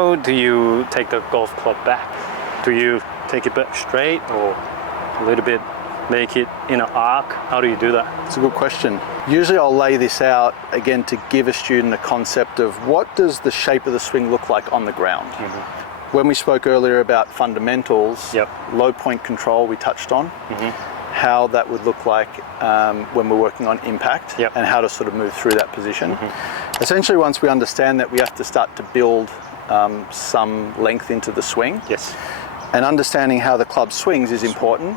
how do you take the golf club back? Do you take it back straight or a little bit make it in an arc? How do you do that? It's a good question. Usually I'll lay this out again to give a student a concept of what does the shape of the swing look like on the ground. When we spoke earlier about fundamentals, low point control we touched on, how that would look like when we're working on impact and how to sort of move through that position. Essentially, once we understand that, we have to start to build some length into the swing. And understanding how the club swings is important.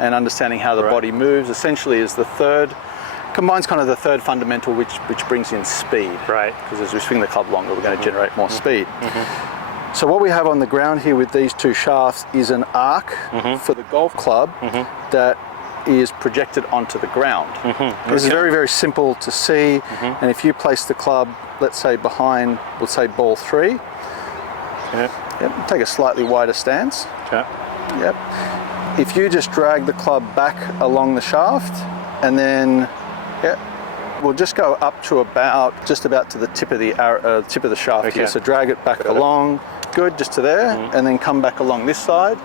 And understanding how the body moves essentially is the third, combines kind of the third fundamental, which brings in speed. Because as we swing the club longer, we're going to generate more speed. So what we have on the ground here with these two shafts is an arc for the golf club that is projected onto the ground. This is very, very simple to see. And if you place the club, let's say behind, we'll say ball 3. Take a slightly wider stance. If you just drag the club back along the shaft, and then we'll just go up to just about to the tip of the shaft here. So drag it back along, good, just to there, and then come back along this side,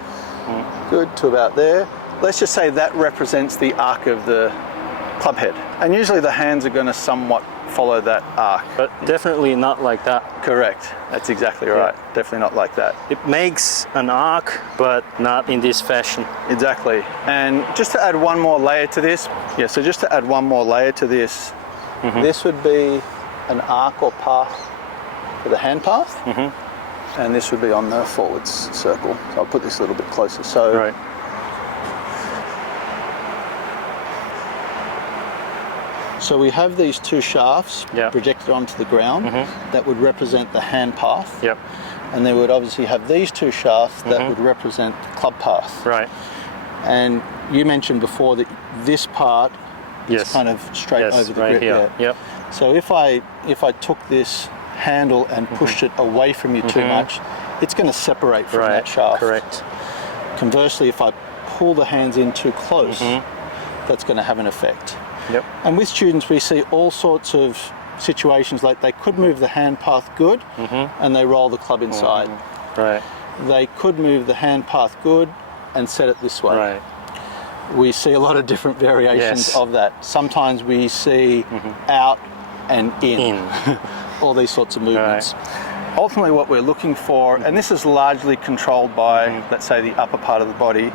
good, to about there. Let's just say that represents the arc of the club head. And usually the hands are going to somewhat follow that arc. But definitely not like that. Correct. That's exactly right. Definitely not like that. It makes an arc, but not in this fashion. Exactly. And just to add one more layer to this, so just to add one more layer to this, this would be an arc or path for the hand path, and this would be on the forwards circle. So I'll put this a little bit closer. So So we have these two shafts projected onto the ground that would represent the hand path. And they would obviously have these two shafts that would represent the club path. And you mentioned before that this part is kind of straight over the grip here. So if I took this handle and pushed it away from you too much, it's going to separate from that shaft. Conversely, if I pull the hands in too close, that's going to have an effect. And with students, we see all sorts of situations like they could move the hand path good and they roll the club inside. They could move the hand path good and set it this way. We see a lot of different variations of that. Sometimes we see out and in. All these sorts of movements. Ultimately what we're looking for, and this is largely controlled by, let's say, the upper part of the body,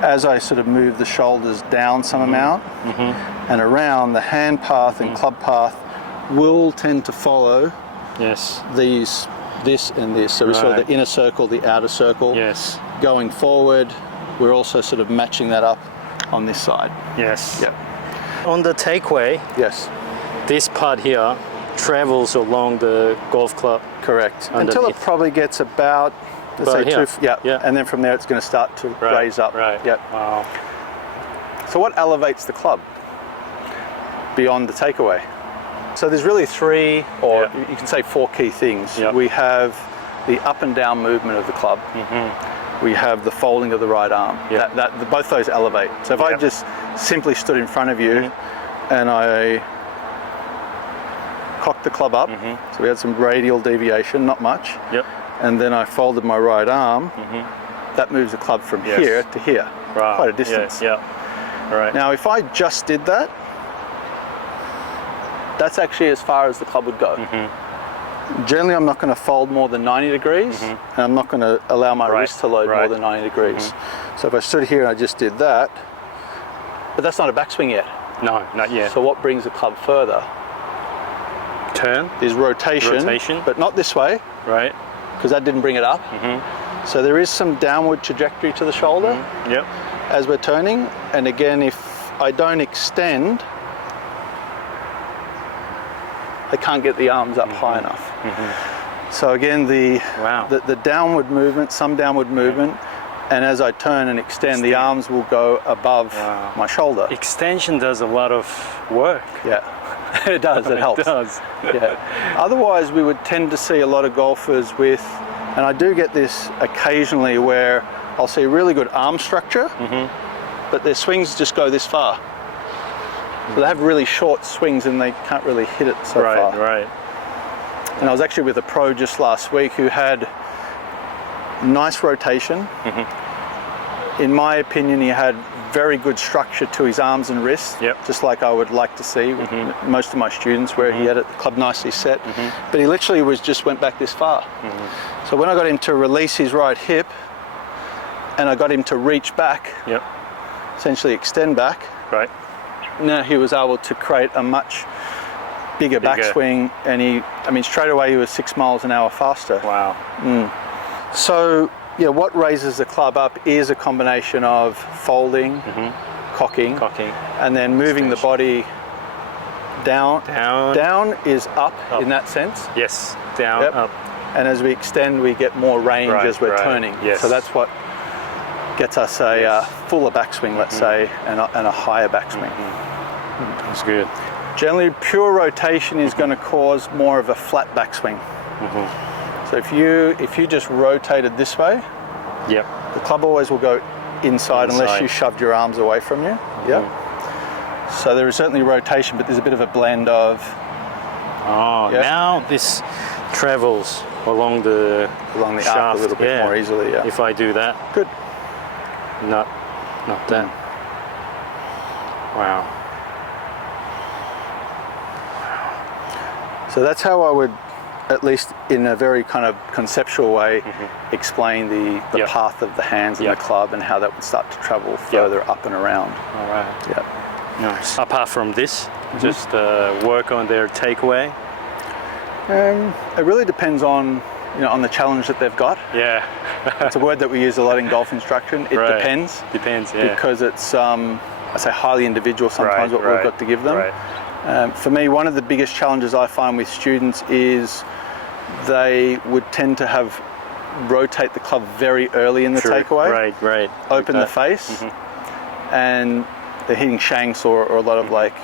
as I sort of move the shoulders down some amount and around, the hand path and club path will tend to follow this and this. So we saw the inner circle, the outer circle. Going forward, we're also sort of matching that up on this side. On the takeaway, this part here travels along the golf club. Correct. Until it probably gets about, let's say, and then from there it's going to start to raise up. Wow. So what elevates the club beyond the takeaway? So there's really three, or you can say four key things. We have the up and down movement of the club. We have the folding of the right arm. Both those elevate. So if I just simply stood in front of you and I cocked the club up, so we had some radial deviation, not much, and then I folded my right arm, that moves the club from here to here, quite a distance. Now if I just did that, that's actually as far as the club would go. Generally I'm not going to fold more than 90 degrees, and I'm not going to allow my wrist to load more than 90 degrees. So if I stood here and I just did that, but that's not a backswing yet. No, not yet. So what brings the club further? Turn is rotation, but not this way, because that didn't bring it up. So there is some downward trajectory to the shoulder as we're turning, and again, if I don't extend, I can't get the arms up high enough. So again, the downward movement, some downward movement, and as I turn and extend, the arms will go above my shoulder. Extension does a lot of work. It does, it helps. It does. Otherwise, we would tend to see a lot of golfers with, and I do get this occasionally, where I'll see really good arm structure, but their swings just go this far. So they have really short swings and they can't really hit it so far. And I was actually with a pro just last week who had nice rotation. In my opinion, he had very good structure to his arms and wrists, just like I would like to see with most of my students, where he had it, the club nicely set. But he literally went back this far. So when I got him to release his right hip, and I got him to reach back, essentially extend back, now he was able to create a much bigger backswing, and straight away he was 6 miles an hour faster. Wow. So yeah, what raises the club up is a combination of folding, cocking, and then moving the body down. Down is up in that sense. Yes, down, up. And as we extend, we get more range as we're turning. Yes. So that's what gets us a fuller backswing, let's say, and a higher backswing. That's good. Generally, pure rotation is going to cause more of a flat backswing. So if you just rotated this way, the club always will go inside unless you shoved your arms away from you. So there is certainly rotation, but there's a bit of a blend of. Now this travels along the arc shaft a little bit more easily. If I do that. Good. Not that. Wow. So that's how I would, at least in a very kind of conceptual way, explain the path of the hands and the club, and how that would start to travel further up and around. All right. Nice. Apart from this, just work on their takeaway. It really depends on the challenge that they've got. It's a word that we use a lot in golf instruction. It depends. Depends. Because it's I say highly individual sometimes what we've got to give them. For me, one of the biggest challenges I find with students is they would tend to rotate the club very early in the takeaway. Open the face, and they're hitting shanks or a lot of like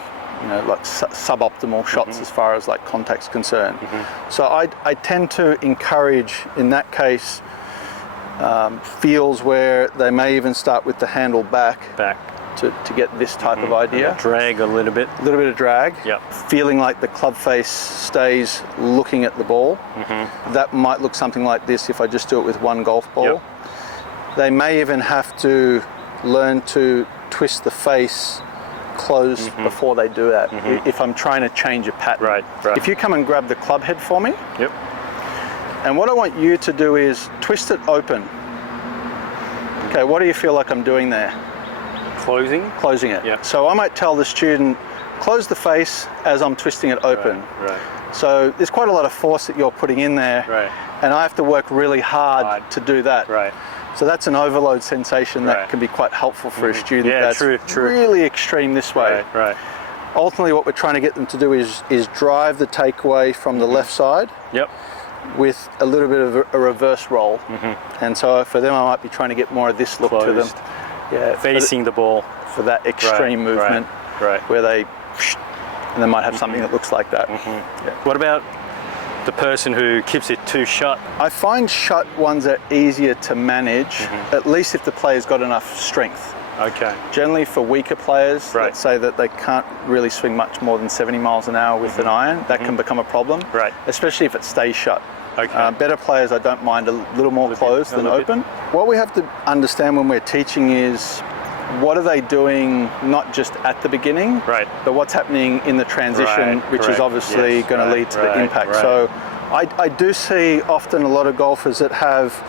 suboptimal shots as far as like contact's concerned. So I tend to encourage, in that case, feels where they may even start with the handle back. To get this type of idea. Drag a little bit. A little bit of drag. Feeling like the club face stays looking at the ball. That might look something like this if I just do it with one golf ball. They may even have to learn to twist the face closed before they do that, if I'm trying to change a pattern. If you come and grab the club head for me, and what I want you to do is twist it open. Okay, what do you feel like I'm doing there? Closing it. So I might tell the student, close the face as I'm twisting it open. So there's quite a lot of force that you're putting in there, and I have to work really hard to do that. So that's an overload sensation that can be quite helpful for a student that's really extreme this way. Ultimately, what we're trying to get them to do is drive the takeaway from the left side with a little bit of a reverse roll. And so for them, I might be trying to get more of this look to them. Facing the ball for that extreme movement, where they might have something that looks like that. What about the person who keeps it too shut? I find shut ones are easier to manage, at least if the player's got enough strength. Generally for weaker players, let's say that they can't really swing much more than 70 miles an hour with an iron, that can become a problem, especially if it stays shut. Better players, I don't mind a little more closed than open. What we have to understand when we're teaching is what are they doing, not just at the beginning, but what's happening in the transition, which is obviously going to lead to the impact. So I do see often a lot of golfers that have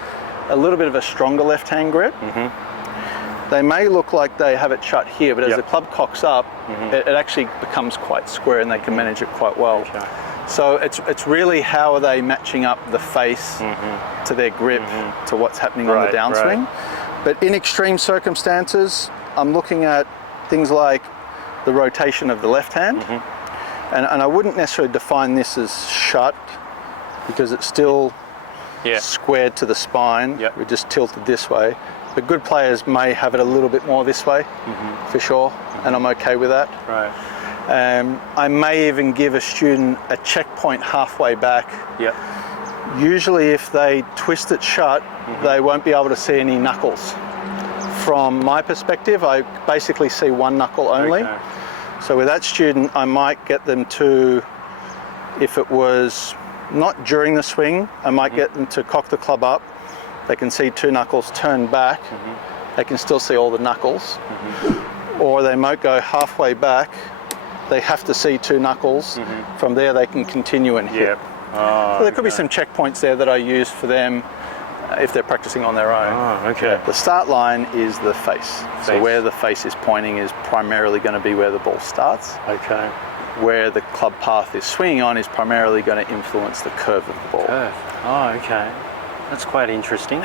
a little bit of a stronger left-hand grip. They may look like they have it shut here, but as the club cocks up, it actually becomes quite square and they can manage it quite well. So it's really how are they matching up the face to their grip to what's happening on the downswing. But in extreme circumstances, I'm looking at things like the rotation of the left hand. And I wouldn't necessarily define this as shut because it's still squared to the spine. We just tilted this way. But good players may have it a little bit more this way, for sure, and I'm okay with that. I may even give a student a checkpoint halfway back. Usually if they twist it shut, they won't be able to see any knuckles. From my perspective, I basically see one knuckle only. So with that student, I might get them to, if it was not during the swing. I might get them to cock the club up. They can see 2 knuckles turn back. They can still see all the knuckles. Or they might go halfway back. They have to see 2 knuckles. From there they can continue and hit. So there could be some checkpoints there that I use for them if they're practicing on their own. Oh, okay. The start line is the face. So where the face is pointing is primarily going to be where the ball starts. Okay. Where the club path is swinging on is primarily going to influence the curve of the ball. Curve. Oh, okay. That's quite interesting.